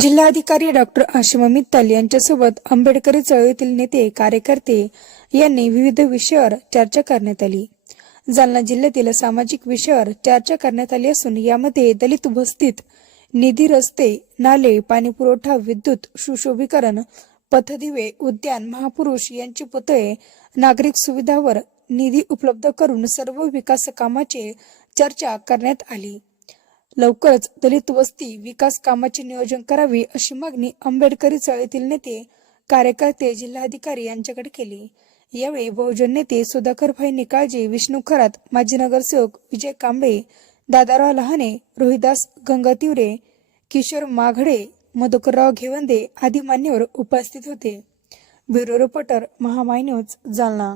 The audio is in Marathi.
जिल्हाधिकारी डॉक्टर आशिमा मित्तल यांच्यासोबत आंबेडकरी चळवळीतील नेते कार्यकर्ते यांनी विविध विषयावर चर्चा करण्यात आली. जालना जिल्ह्यातील सामाजिक विषयावर चर्चा करण्यात आली असून यामध्ये दलित वस्तीत निधी रस्ते नाले पाणीपुरवठा विद्युत सुशोभीकरण पथदिवे उद्यान महापुरुष यांची पुतळे नागरिक सुविधावर निधी उपलब्ध करून सर्व विकास कामाचे चर्चा करण्यात आली. लवकरच दलित वस्ती विकास कामाचे नियोजन करावी अशी मागणी आंबेडकरी चळवळीतील नेते कार्यकर्ते जिल्हाधिकारी यांच्याकडे केली. यावेळी बहुजन नेते सुधाकरभाई निकाळजे विष्णू खरात माजी नगरसेवक विजय कांबळे दादाराव लहाने रोहिदास गंगातिवरे किशोर माघडे मधुकरराव घेवंदे आदी मान्यवर उपस्थित होते. Bureau reporter Mahamay news Jalna.